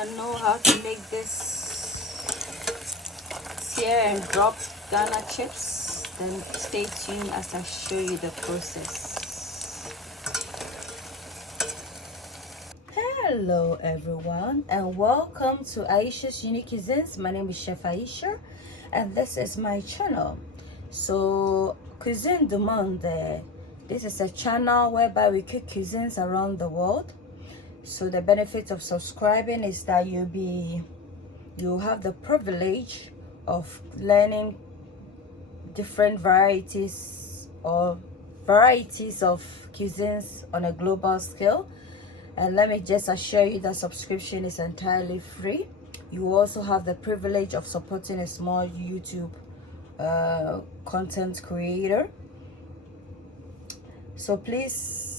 want to know how to make this sear and drop Ghana chips, then stay tuned as I show you the process. Hello everyone, and welcome to Ayesha's Unique Cuisines. My name is Chef Ayesha, and this is my channel. So Cuisine du Monde, this is a channel whereby we cook cuisines around the world. So the benefit of subscribing is that you'll have the privilege of learning different varieties of cuisines on a global scale. And let me just assure you that subscription is entirely free. You also have the privilege of supporting a small YouTube content creator. So please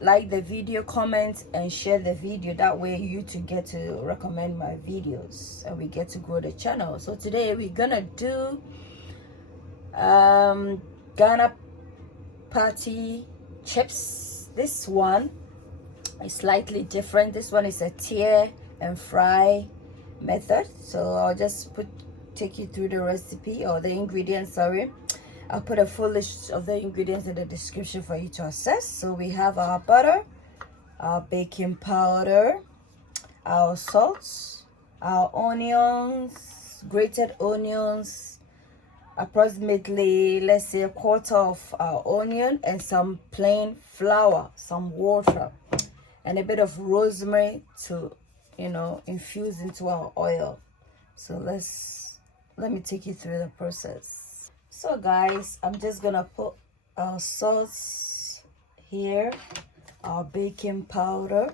like the video, comment, and share the video. That way YouTube get to recommend my videos and we get to grow the channel. So today we're gonna do Ghana patty chips. This one is slightly different. This one is a tear and fry method. So I'll just take you through the recipe, or the ingredients, sorry. I'll put a full list of the ingredients in the description for you to access. So we have our butter, our baking powder, our salt, our onions, grated onions, approximately, let's say, a quarter of our onion, and some plain flour, some water, and a bit of rosemary to, infuse into our oil. So let me take you through the process. So guys, I'm just gonna put our sauce here, our baking powder,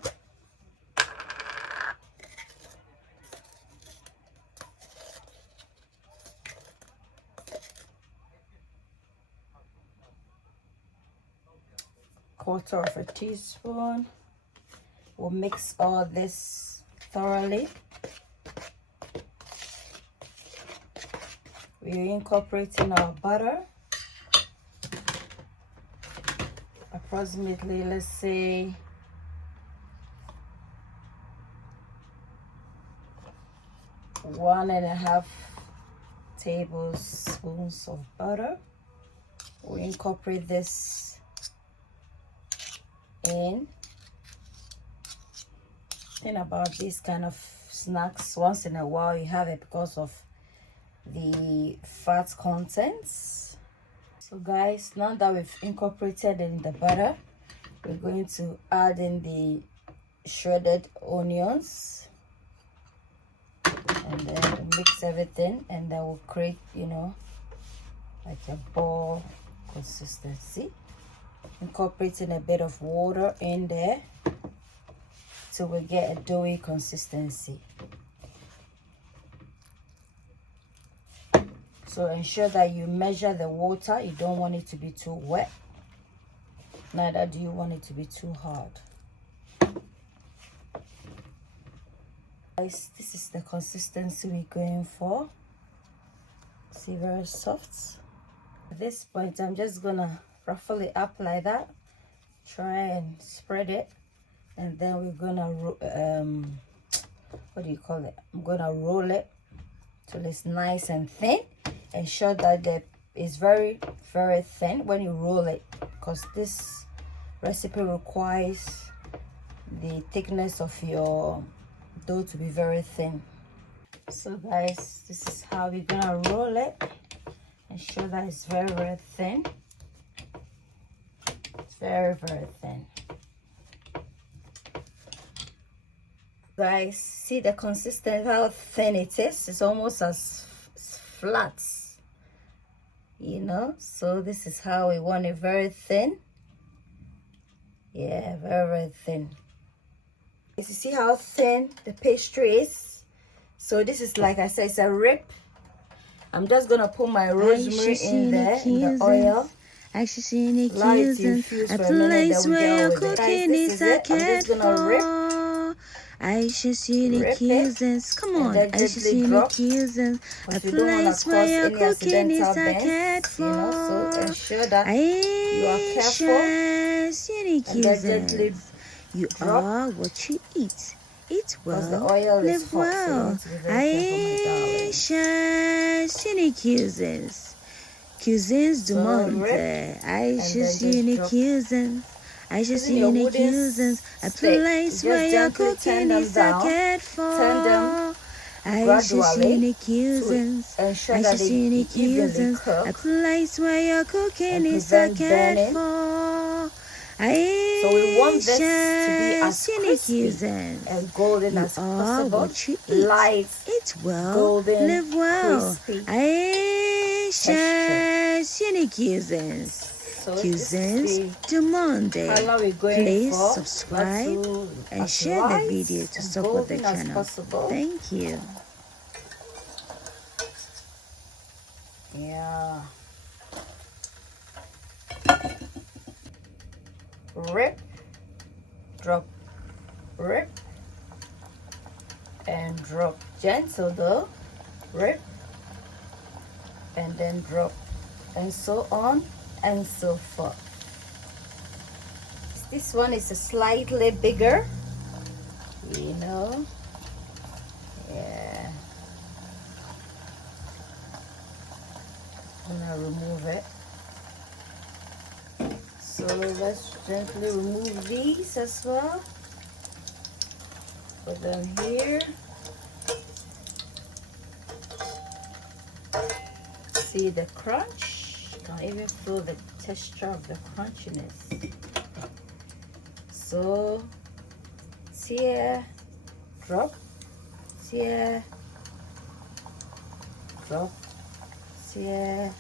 quarter of a teaspoon. We'll mix all this thoroughly. We're incorporating our butter, approximately, let's say, 1.5 tablespoons of butter. We incorporate this in about these kind of snacks. Once in a while you have it because of the fat contents. So guys, now that we've incorporated in the butter, we're going to add in the shredded onions, and then we'll mix everything, and then we'll create like a ball consistency, incorporating a bit of water in there so we get a doughy consistency. So ensure that you measure the water. You don't want it to be too wet, neither do you want it to be too hard. Guys, this is the consistency we're going for. See, very soft. At this point, I'm just gonna ruffle it up like that, try and spread it, and then we're gonna what do you call it, I'm gonna roll it till it's nice and thin. Ensure that it's very, very thin when you roll it, because this recipe requires the thickness of your dough to be very thin. So guys, this is how we're gonna roll it. Ensure that it's very, very thin. It's very, very thin. Guys, see the consistency, how thin it is. It's almost as flat, so this is how we want it, very thin. Yeah, very, very thin. You see how thin the pastry is? So this is, like I said, it's a rib. I'm just gonna put my rosemary in there in the oil. Allow it to infuse for a minute, then we get on with it. Guys, this is it. I'm just gonna rip Ayesha's Unique Cuisines. Come on, Ayesha's Unique Cuisines. A place where your cooking is cared for. So ensure that you are careful. Ayesha's Unique Cuisines. You are what you eat. eat because the well, oil is live hot, so you well. want to be very careful, my darling. Ayesha's unique cuisines. Cuisines du So monde. rip, and Ayesha's then just unique drop. cuisines. Ayesha's Using your unique wooden cuisines. A stick, place you where just your gently turn cooking them is down, cared turn them for. Ayesha's gradually unique to cuisines. ensure that Ayesha's they unique evenly cuisines. A cook place where your cooking and is prevent cared burning. for. So we want this to be as Ayesha's unique crispy cuisines. and golden You as are possible. what you eat. Light, Eat well, golden, live well. crispy texture. Ayesha's unique cuisines. So Cuisines du monde. color we're going Please for, subscribe and as share the light video to and support the golden as channel. possible. Thank you. Yeah. Rip, drop, rip, and drop. Gentle though. Rip, and then drop, and so on and so forth. This one is a slightly bigger, you know. Yeah. I'm gonna remove it. So let's gently remove these as well. Put them here. See the crunch? You can even feel the texture of the crunchiness. So tear, drop, tear, drop, tear,